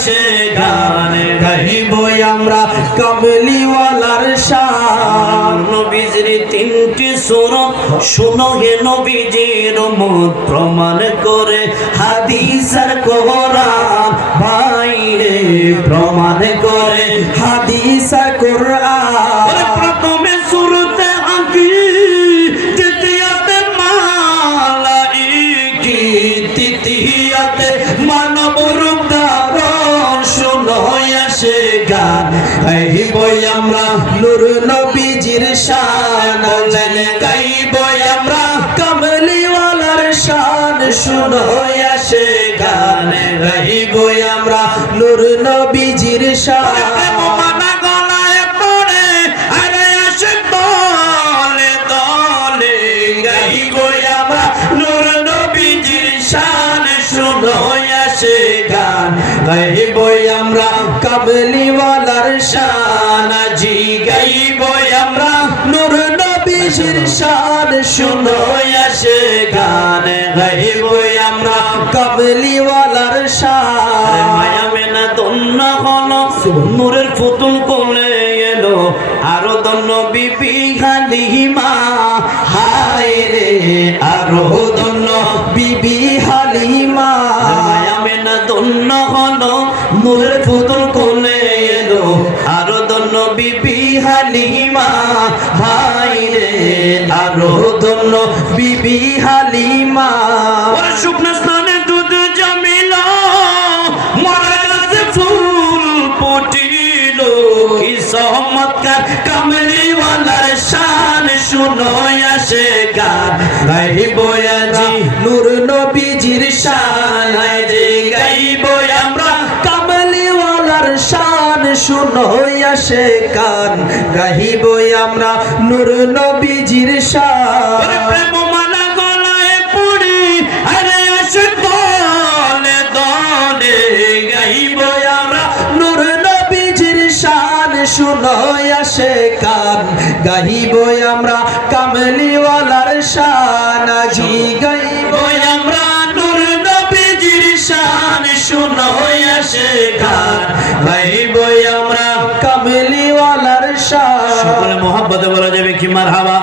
আসে গান গাইব আমরা কামলিওয়ালার শান। নবীজির তিনটি সূরত শুনো হে নবীজির মত প্রমাণ করে হাদিস আর কোরআন ভাইরে প্রমাণ করে হাদিস আর কোরআন। প্রথমে সূরতে আঁকি দ্বিতীয়তে মালাইকি তৃতীয়তে মানব রূপ ধারণ শুনো আসে গান গাইব আমরা নূর নবীজির শান গাইব আমরা কামলিওয়ালার শান শুনো আসে গান গাইব আমরা নূর নবীজির শান। গাইব আমরা কামলিওয়ালার শান জি গাইব আমরা নূর নবীজির শান শুনো আসে গান গাইব আমরা কামলিওয়ালার শান। মায়া মেনা দন্য হলো নূরের পুতুল কোলে এলো আরো দন্য বিবি হালিমা হায় রে আরো দন্য বিবি হালিমা। মায়া মেনা দন্য হলো নূরের পুতুল কোলে এলো আরো দন্য বিবি হালিমা ভাই রে আরো দন্য বিবি হালিমা। ওরে শুকনা স্নানে দুধ জমিল মরা গাছে ফুল ফুটিল কি চমৎকার কামলিওয়ালার শান শুনো আসে গান গাইব আজি নূর নবীজির শান রে গাইব আমরা কামলিওয়ালার শান শুনো আসে গান গাইব আমরা নূর নবীজির শান। প্রেম মালা গলায় পড়ি আরে আসে দলে দলে গাইব আমরা নূর নবীজির শান শুনো আসে গান গাইব আমরা কামলিওয়ালার শান জি গাইব আমরা নূর নবীজির শান শুনো আসে গান গাইব আমরা কামলিওয়ালার শান। সকলে মোহাব্বতে বলা যাবে কি মারহাবা।